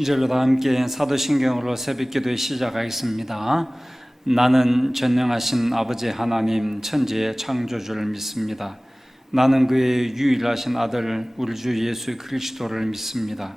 이절로 다 함께 사도신경으로 새벽기도에 시작하겠습니다. 나는 전능하신 아버지 하나님 천지의 창조주를 믿습니다. 나는 그의 유일하신 아들 우리 주 예수 그리스도를 믿습니다.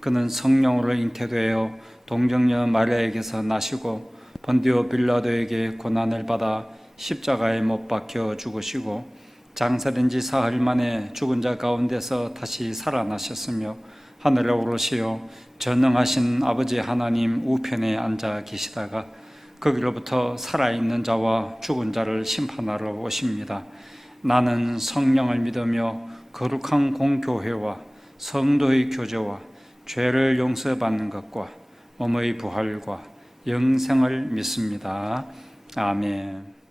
그는 성령으로 잉태되어 동정녀 마리아에게서 나시고 본디오 빌라도에게 고난을 받아 십자가에 못 박혀 죽으시고 장사된 지 사흘 만에 죽은 자 가운데서 다시 살아나셨으며 하늘에 오르시어 전능하신 아버지 하나님 우편에 앉아 계시다가 거기로부터 살아있는 자와 죽은 자를 심판하러 오십니다. 나는 성령을 믿으며 거룩한 공교회와 성도의 교제와 죄를 용서받는 것과 몸의 부활과 영생을 믿습니다. 아멘.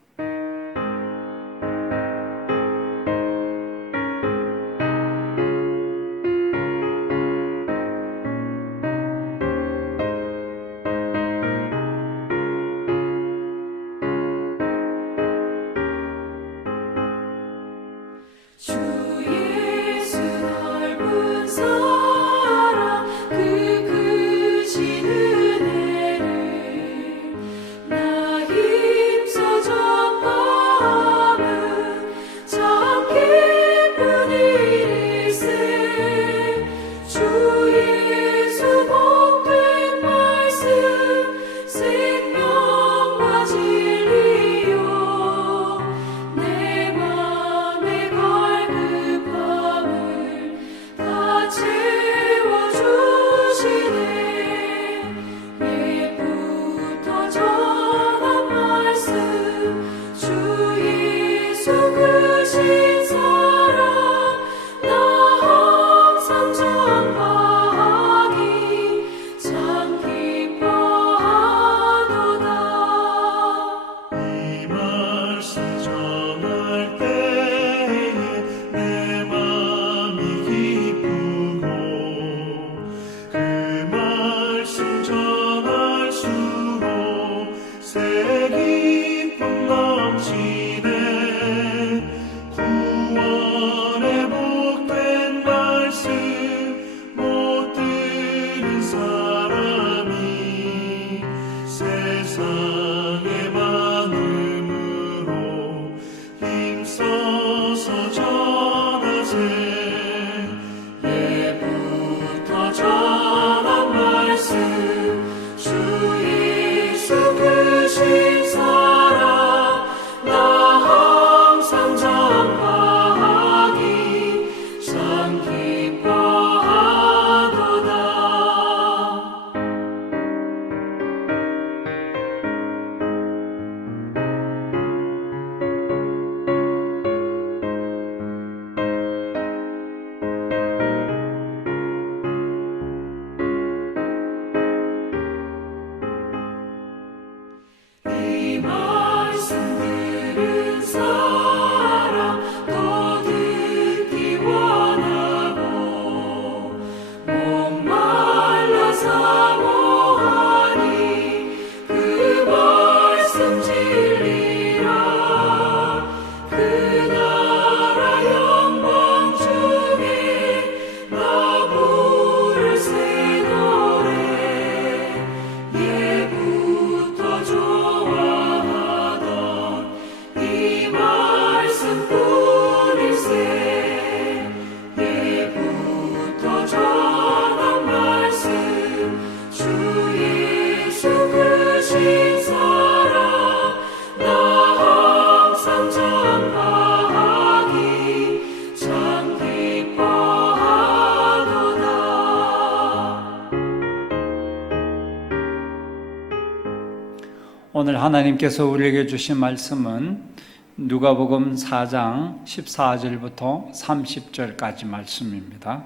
오늘 하나님께서 우리에게 주신 말씀은 누가복음 4장 14절부터 30절까지 말씀입니다.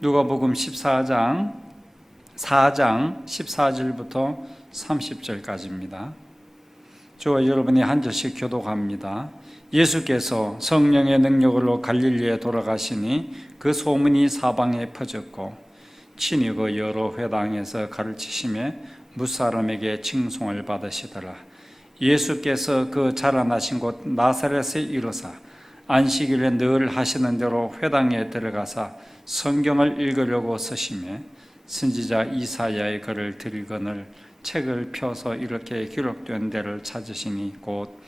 누가복음 4장 14절부터 30절까지입니다. 저와 여러분이 한 절씩 교독합니다. 예수께서 성령의 능력으로 갈릴리에 돌아가시니 그 소문이 사방에 퍼졌고 친히 그 여러 회당에서 가르치심에 무사람에게 칭송을 받으시더라. 예수께서 그 자라나신 곳 나사렛에 이르사 안식일에 늘 하시는 대로 회당에 들어가사 성경을 읽으려고 서심해 선지자 이사야의 글을 들거늘 책을 펴서 이렇게 기록된 데를 찾으시니 곧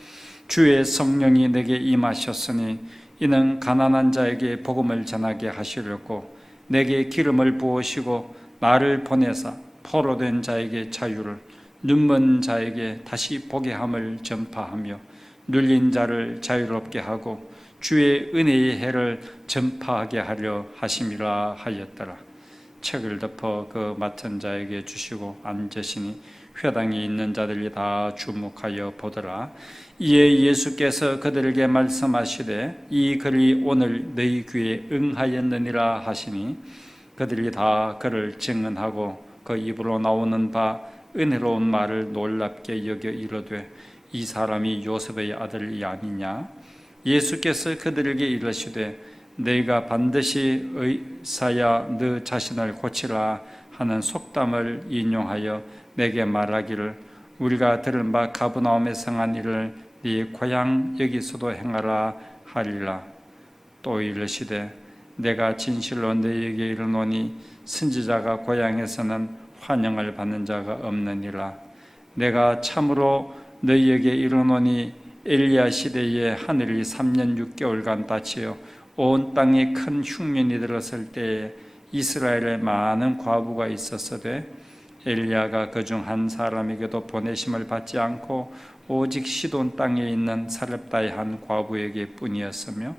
주의 성령이 내게 임하셨으니 이는 가난한 자에게 복음을 전하게 하시려고 내게 기름을 부으시고 나를 보내사 포로된 자에게 자유를, 눈먼 자에게 다시 보게 함을 전파하며 눌린 자를 자유롭게 하고 주의 은혜의 해를 전파하게 하려 하심이라 하였더라. 책을 덮어 그 맡은 자에게 주시고 앉으시니 회당에 있는 자들이 다 주목하여 보더라. 이에 예수께서 그들에게 말씀하시되 이 글이 오늘 너희 귀에 응하였느니라 하시니 그들이 다 그를 증언하고 그 입으로 나오는 바 은혜로운 말을 놀랍게 여겨 이르되 이 사람이 요셉의 아들이 아니냐. 예수께서 그들에게 이르시되 너희가 반드시 의사야 너 자신을 고치라 하는 속담을 인용하여 내게 말하기를 우리가 들은 바 가버나움에 성한 일을 네 고향 여기서도 행하라 하리라. 또 이르시되 내가 진실로 너희에게 이르노니 선지자가 고향에서는 환영을 받는 자가 없느니라. 내가 참으로 너희에게 이르노니 엘리야 시대에 하늘이 3년 6개월간 닫히어 온 땅에 큰 흉년이 들었을 때에 이스라엘에 많은 과부가 있었으되 엘리야가 그중 한 사람에게도 보내심을 받지 않고 오직 시돈 땅에 있는 사렙다의 한 과부에게 뿐이었으며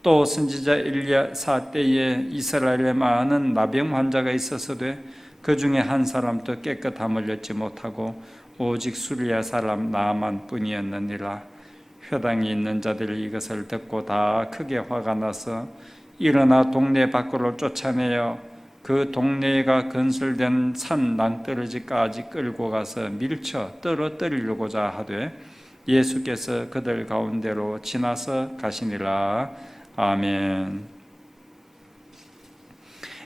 또 선지자 엘리야사 때에 이스라엘에 많은 나병 환자가 있었으되 그 중에 한 사람도 깨끗함을 얻지 못하고 오직 수리아 사람 나만 뿐이었느니라. 회당에 있는 자들이 이것을 듣고 다 크게 화가 나서 일어나 동네 밖으로 쫓아내어 그 동네가 건설된 산 낭떠러지까지 끌고 가서 밀쳐 떨어뜨리려고자 하되 예수께서 그들 가운데로 지나서 가시니라. 아멘.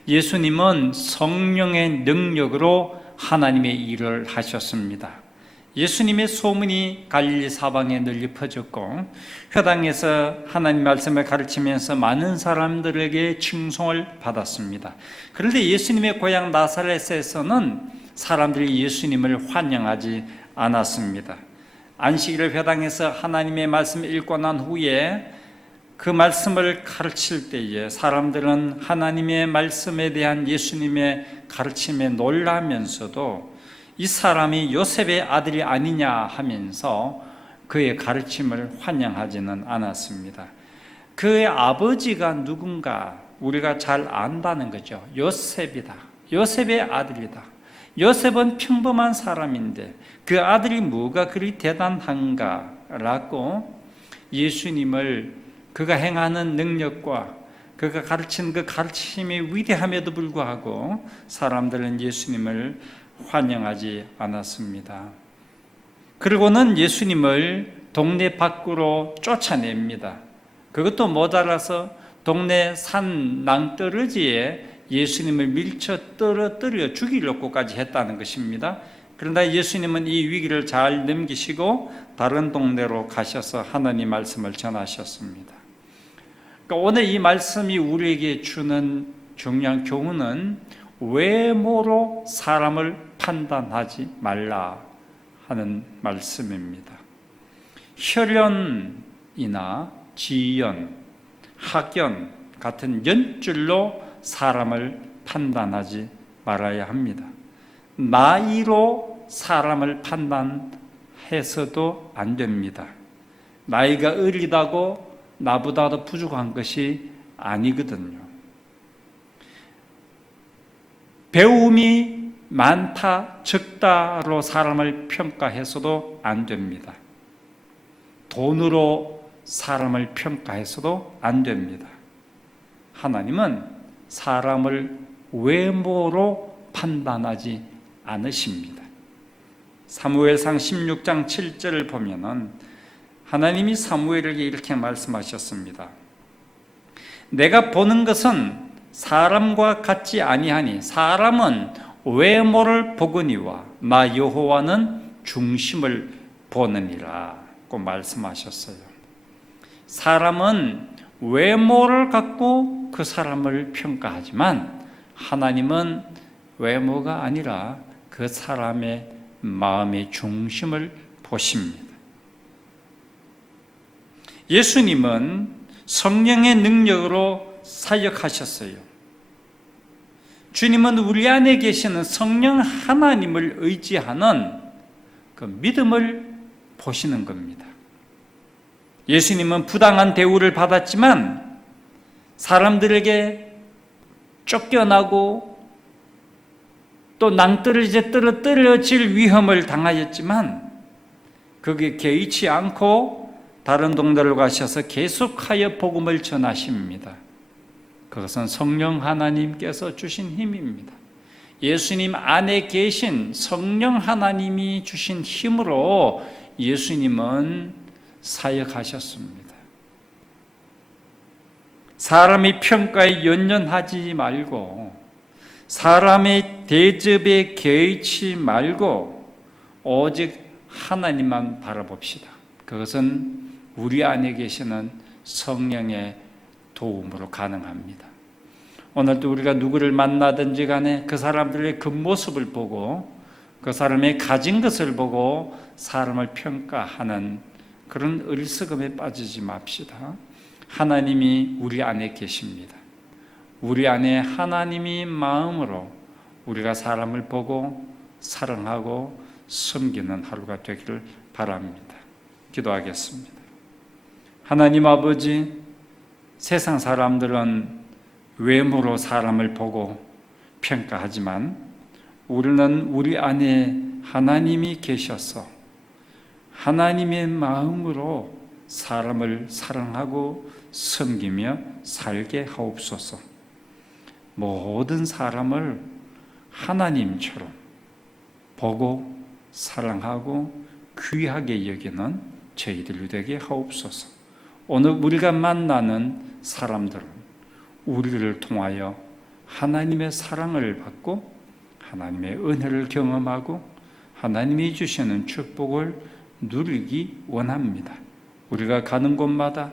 예수님은 성령의 능력으로 하나님의 일을 하셨습니다. 예수님의 소문이 갈릴리 사방에 널리 퍼졌고 회당에서 하나님 말씀을 가르치면서 많은 사람들에게 칭송을 받았습니다. 그런데 예수님의 고향 나사렛에서는 사람들이 예수님을 환영하지 않았습니다. 안식일을 회당에서 하나님의 말씀을 읽고 난 후에 그 말씀을 가르칠 때에 사람들은 하나님의 말씀에 대한 예수님의 가르침에 놀라면서도 이 사람이 요셉의 아들이 아니냐 하면서 그의 가르침을 환영하지는 않았습니다. 그의 아버지가 누군가 우리가 잘 안다는 거죠. 요셉이다. 요셉의 아들이다. 요셉은 평범한 사람인데 그 아들이 뭐가 그리 대단한가라고 예수님을 그가 행하는 능력과 그가 가르친 그 가르침이 위대함에도 불구하고 사람들은 예수님을 환영하지 않았습니다. 그리고는 예수님을 동네 밖으로 쫓아냅니다. 그것도 모자라서 동네 산 낭떠러지에 예수님을 밀쳐 떨어뜨려 죽이려고까지 했다는 것입니다. 그러나 예수님은 이 위기를 잘 넘기시고 다른 동네로 가셔서 하나님 말씀을 전하셨습니다. 그러니까 오늘 이 말씀이 우리에게 주는 중요한 교훈은 외모로 사람을 판단하지 말라 하는 말씀입니다. 혈연이나 지연, 학연 같은 연줄로 사람을 판단하지 말아야 합니다. 나이로 사람을 판단해서도 안 됩니다. 나이가 어리다고 나보다 더 부족한 것이 아니거든요. 배움이 많다, 적다로 사람을 평가해서도 안 됩니다. 돈으로 사람을 평가해서도 안 됩니다. 하나님은 사람을 외모로 판단하지 않으십니다. 사무엘상 16장 7절을 보면은 하나님이 사무엘에게 이렇게 말씀하셨습니다. 내가 보는 것은 사람과 같지 아니하니 사람은 외모를 보거니와 나 여호와는 중심을 보느니라 고 말씀하셨어요. 사람은 외모를 갖고 그 사람을 평가하지만 하나님은 외모가 아니라 그 사람의 마음의 중심을 보십니다. 예수님은 성령의 능력으로 사역하셨어요. 주님은 우리 안에 계시는 성령 하나님을 의지하는 그 믿음을 보시는 겁니다. 예수님은 부당한 대우를 받았지만 사람들에게 쫓겨나고 또 낭떠러지에 떨어질 위험을 당하였지만 그게 개의치 않고 다른 동네로 가셔서 계속하여 복음을 전하십니다. 그것은 성령 하나님께서 주신 힘입니다. 예수님 안에 계신 성령 하나님이 주신 힘으로 예수님은 사역하셨습니다. 사람의 평가에 연연하지 말고 사람의 대접에 개의치 말고 오직 하나님만 바라봅시다. 그것은 우리 안에 계시는 성령의 도움으로 가능합니다. 오늘도 우리가 누구를 만나든지 간에 그 사람들의 그 모습을 보고 그 사람의 가진 것을 보고 사람을 평가하는 그런 어리석음에 빠지지 맙시다. 하나님이 우리 안에 계십니다. 우리 안에 하나님이 마음으로 우리가 사람을 보고 사랑하고 섬기는 하루가 되기를 바랍니다. 기도하겠습니다. 하나님 아버지, 세상 사람들은 외모로 사람을 보고 평가하지만 우리는 우리 안에 하나님이 계셔서 하나님의 마음으로 사람을 사랑하고 섬기며 살게 하옵소서. 모든 사람을 하나님처럼 보고 사랑하고 귀하게 여기는 저희들 되게 하옵소서. 오늘 우리가 만나는 사람들은 우리를 통하여 하나님의 사랑을 받고 하나님의 은혜를 경험하고 하나님이 주시는 축복을 누리기 원합니다. 우리가 가는 곳마다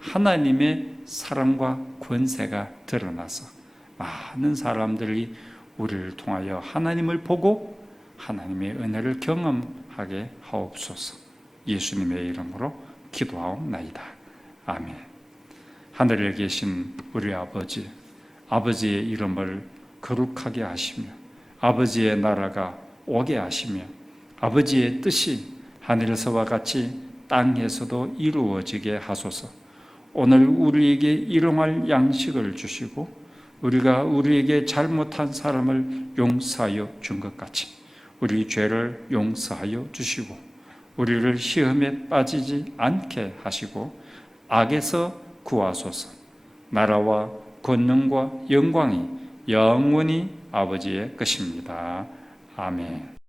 하나님의 사랑과 권세가 드러나서 많은 사람들이 우리를 통하여 하나님을 보고 하나님의 은혜를 경험하게 하옵소서. 예수님의 이름으로 기도하옵나이다. 아멘. 하늘에 계신 우리 아버지, 아버지의 이름을 거룩하게 하시며 아버지의 나라가 오게 하시며 아버지의 뜻이 하늘에서와 같이 땅에서도 이루어지게 하소서. 오늘 우리에게 일용할 양식을 주시고 우리가 우리에게 잘못한 사람을 용서하여 준 것 같이 우리 죄를 용서하여 주시고 우리를 시험에 빠지지 않게 하시고 악에서 구하소서. 나라와 권능과 영광이 영원히 아버지의 것입니다. 아멘.